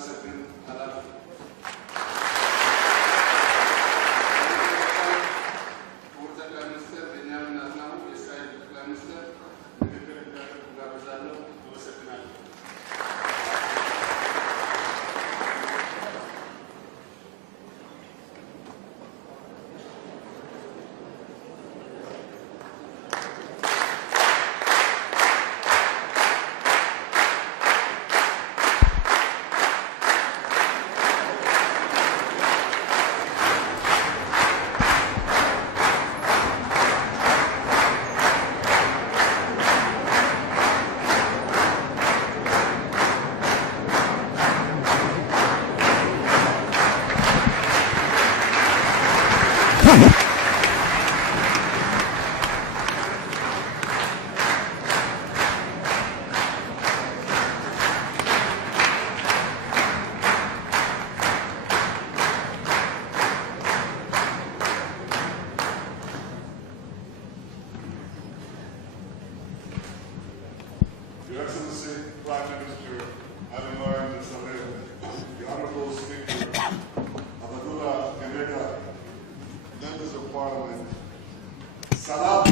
እንደማመሰግን አላልኩም። ክቡር ጠቅላይ ሚኒስትር ቤንያሚን ኔታንያሁ የእስራኤል ጠቅላይ ሚኒስትር ንግግር እንዲያደርጉ ጋብዛለሁ። አመሰግናለሁ። Your Excellency, Prime Minister, the Honorable Speaker, Abdullah Gemega, members of Parliament, Salam.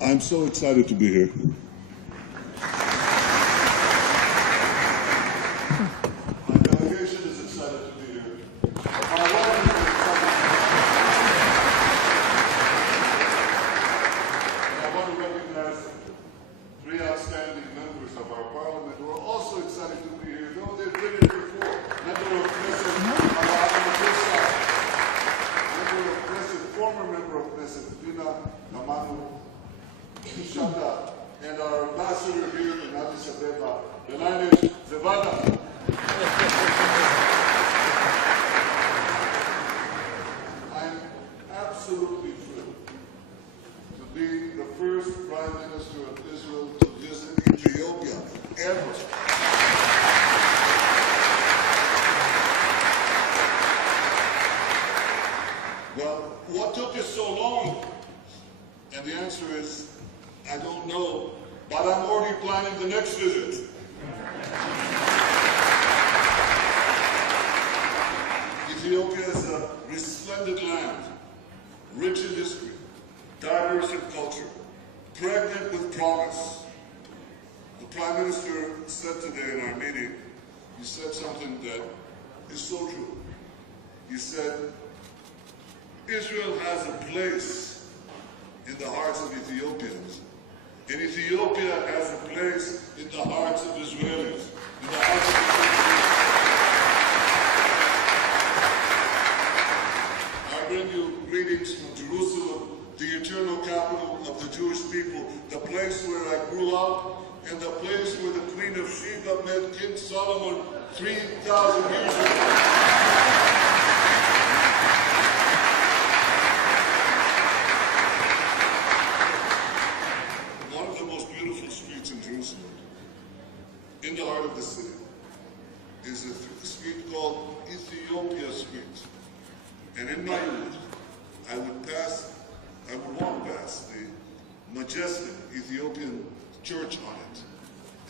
I'm so excited to be here. My delegation is excited to be here. Three outstanding members of our parliament who are also excited to be here. No, they've been here before. Member of Knesset, former member of Knesset, Pina Namanu Shanda, and our ambassador here in Addis Ababa, Belanesh Zevada. I'm absolutely thrilled to be the first Prime Minister of Israel to visit Ethiopia ever. Well, what took you so long? And the answer is, I don't know, but I'm already planning the next visit. Ethiopia is a resplendent land, rich in history, diverse in culture, pregnant with promise. The Prime Minister said today in our meeting, he said something that is so true. He said, Israel has a place in the hearts of Ethiopians, and Ethiopia has a place in the hearts of Israelis, in the hearts of I bring you greetings from Jerusalem, the eternal capital of the Jewish people, the place where I grew up, and the place where the Queen of Sheba met King Solomon 3,000 years ago. One of the most beautiful streets in Jerusalem, in the heart of the city, is a street called Ethiopia Street. And in my youth, I would walk past the majestic Ethiopian church on it.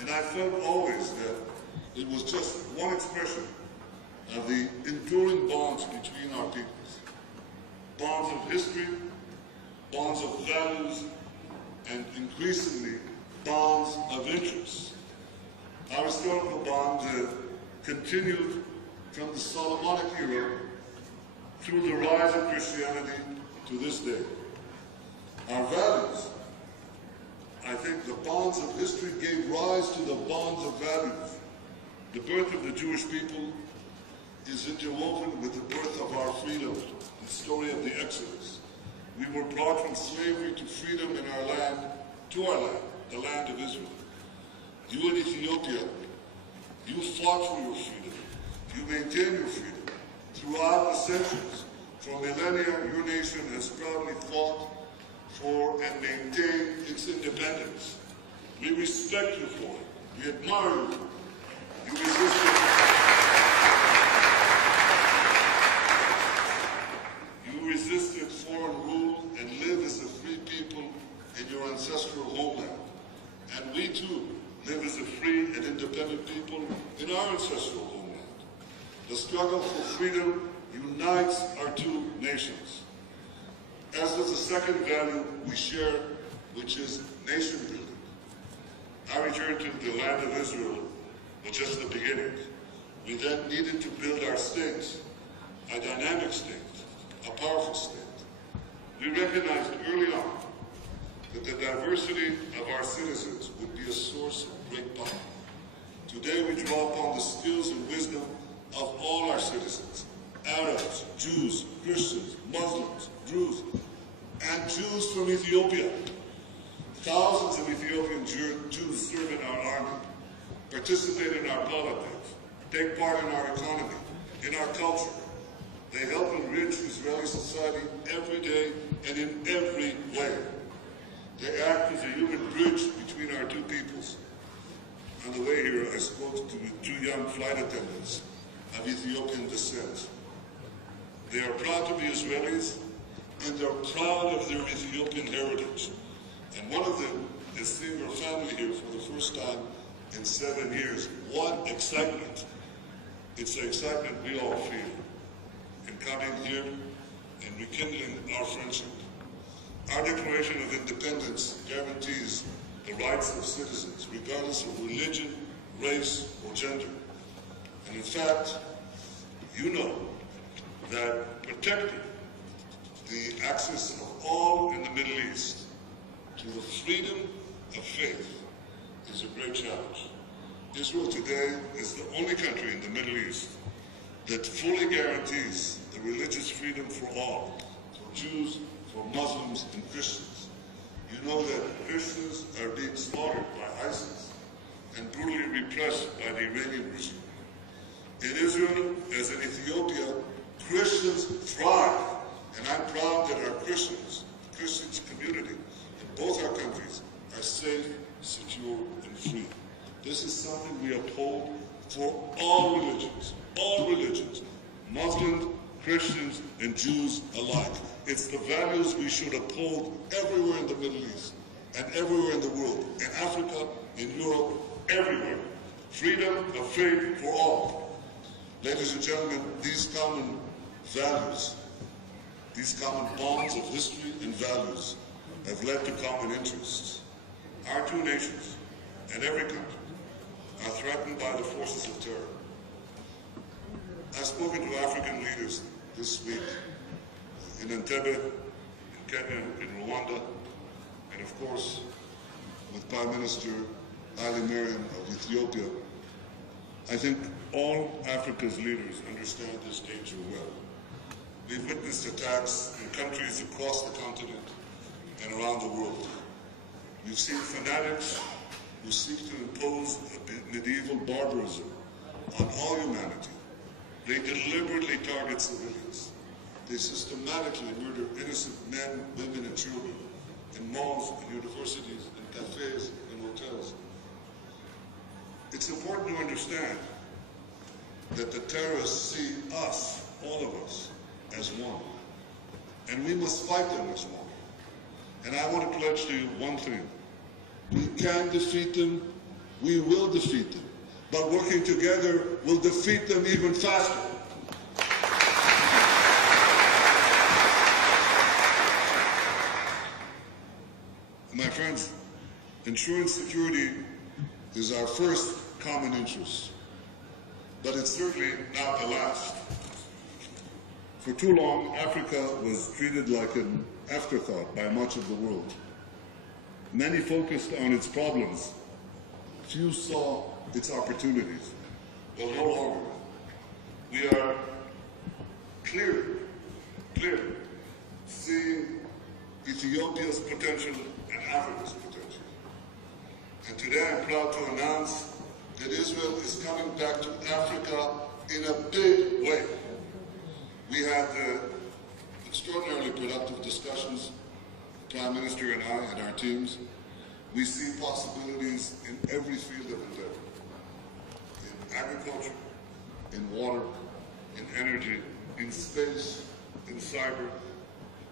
And I felt always that it was just one expression of the enduring bonds between our peoples. Bonds of history, bonds of values, and increasingly, bonds of interest. Our historical bonds have continued from the Solomonic era through the rise of Christianity to this day. Our values, I think the bonds of history gave rise to the bonds of values. The birth of the Jewish people is interwoven with the birth of our freedom, the story of the Exodus. We were brought from slavery to freedom in our land, to our land, the land of Israel. You in Ethiopia, you fought for your freedom. You maintain your freedom. Throughout the centuries, for millennia, your nation has proudly fought for and maintained its independence. We respect you for it. We admire you. You resisted foreign rule and live as a free people ancestral homeland. And we too live as a free and independent people in our ancestral homeland. The struggle for freedom unites our two nations, as does the second value we share, which is nation building. Our return to the land of Israel was just the beginning. We then needed to build our state, a dynamic state, a powerful state. We recognized early on that the diversity of our citizens would be a source of great power. Today we draw upon the skills and wisdom of all our citizens, Arabs, Jews, Christians, Muslims, Druze, and Jews from Ethiopia. Thousands of Ethiopian Jews serve in our army, participate in our politics, take part in our economy, in our culture. They help enrich Israeli society every day and in every way. They act as a human bridge between our two peoples. On the way here, I spoke to two young flight attendants of Ethiopian descent. They are proud to be Israelis, and they're proud of their Ethiopian heritage. And one of them is seeing her family here for the first time in 7 years. What excitement! It's the excitement we all feel in coming here and rekindling our friendship. Our Declaration of Independence guarantees the rights of citizens, regardless of religion, race, or gender. And in fact, you know that protecting the access of all in the Middle East to the freedom of faith is a great challenge. Israel today is the only country in the Middle East that fully guarantees the religious freedom for all, for Jews, for Muslims, and Christians. You know that Christians are being slaughtered by ISIS and brutally repressed by the Iranian regime. In Israel, as in Ethiopia, Christians thrive, and I'm proud that our Christians, the Christian community in both our countries, are safe, secure, and free. This is something we uphold for all religions, Muslims, Christians, and Jews alike. It's the values we should uphold everywhere in the Middle East and everywhere in the world, in Africa, in Europe, everywhere. Freedom of faith for all. Ladies and gentlemen, these common values, these common bonds of history and values have led to common interests. Our two nations and every country are threatened by the forces of terror. I've spoken to African leaders this week in Entebbe, in Kenya, in Rwanda, and of course with Prime Minister Haile Mariam of Ethiopia. I think all Africa's leaders understand this danger well. We've witnessed attacks in countries across the continent and around the world. We've seen fanatics who seek to impose a medieval barbarism on all humanity. They deliberately target civilians. They systematically murder innocent men, women, and children in malls, in universities, in cafes, in hotels. It's important to understand that the terrorists see us, all of us, as one. And we must fight them as one. And I want to pledge to you one thing. We can defeat them, we will defeat them. But working together will defeat them even faster. My friends, ensuring security is our first common interest, but it's certainly not the last. For too long, Africa was treated like an afterthought by much of the world. Many focused on its problems. Few saw its opportunities. Well, no longer. We are clear, seeing Ethiopia's potential and Africa's potential. And today I'm proud to announce that Israel is coming back to Africa in a big way. We had extraordinarily productive discussions, the Prime Minister and I and our teams. We see possibilities in every field of endeavor. In agriculture, in water, in energy, in space, in cyber,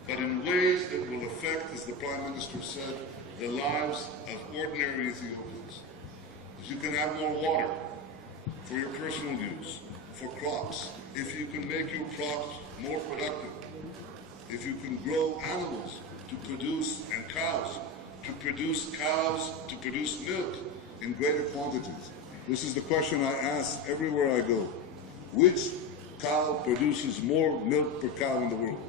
but in ways that will affect, as the Prime Minister said, the lives of ordinary Ethiopians. If you can have more water for your personal use, for crops, if you can make your crops more productive, if you can grow animals to produce, and cows to produce milk in greater quantities. This is the question I ask everywhere I go. Which cow produces more milk per cow in the world?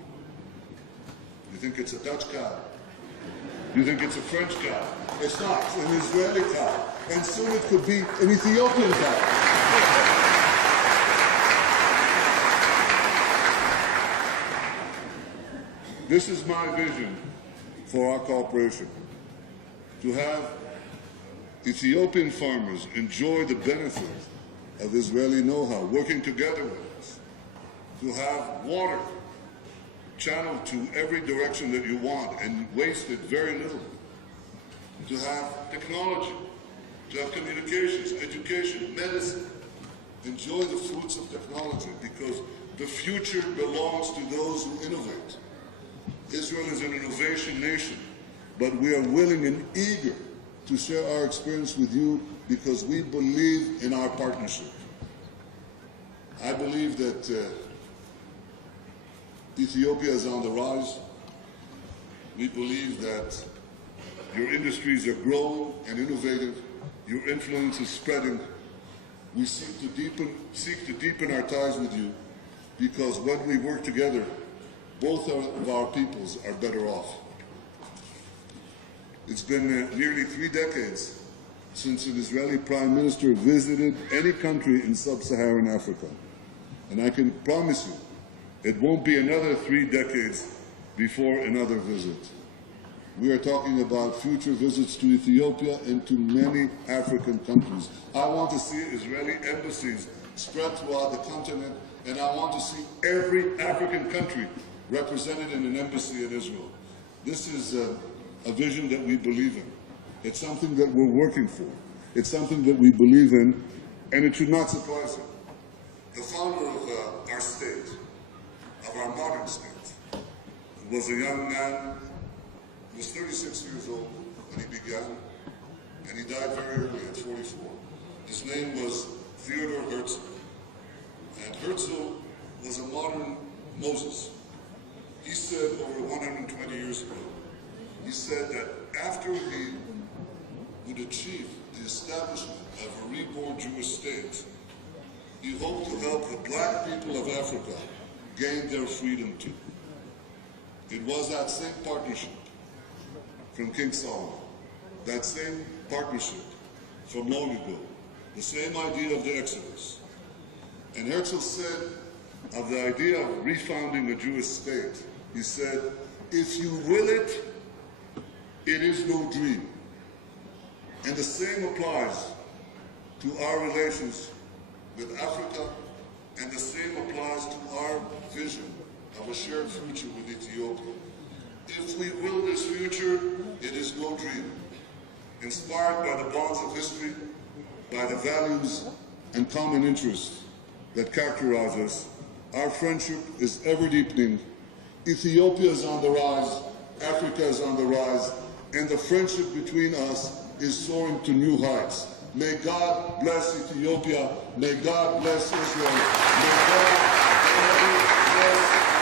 You think it's a Dutch cow? You think it's a French cow? It's not. It's an Israeli cow. And soon it could be an Ethiopian cow. This is my vision for our cooperation. To have Ethiopian farmers enjoy the benefit of Israeli know-how, working together with us. To have water channeled to every direction that you want and wasted very little. To have technology, to have communications, education, medicine. Enjoy the fruits of technology, because the future belongs to those who innovate. Israel is an innovation nation, but we are willing and eager to share our experience with you because we believe in our partnership. I believe that Ethiopia is on the rise. We believe that your industries are growing and innovative. Your influence is spreading. We seek to deepen our ties with you, because when we work together, both of our peoples are better off. It's been nearly 3 decades since an Israeli Prime Minister visited any country in sub-Saharan Africa. And I can promise you, it won't be another 3 decades before another visit. We are talking about future visits to Ethiopia and to many African countries. I want to see Israeli embassies spread throughout the continent, and I want to see every African country represented in an embassy in Israel. This is a vision that we believe in. It's something that we're working for. It's something that we believe in, and it should not surprise you. The founder of our state, of our modern state, was a young man. He was 36 years old when he began, and he died very early at 44. His name was Theodor Herzl. And Herzl was a modern Moses. He said over 120 years ago, he said that after he would achieve the establishment of a reborn Jewish state, he hoped to help the black people of Africa gain their freedom too. It was that same partnership from King Solomon, that same partnership from long ago, the same idea of the Exodus. And Herzl said of the idea of refounding a Jewish state, he said, if you will it, it is no dream. And the same applies to our relations with Africa, and the same applies to our vision of a shared future with Ethiopia. If we will this future, it is no dream. Inspired by the bonds of history, by the values and common interests that characterize us, our friendship is ever deepening. Ethiopia is on the rise, Africa is on the rise, and the friendship between us is soaring to new heights. May God bless Ethiopia. May God bless Israel. May God bless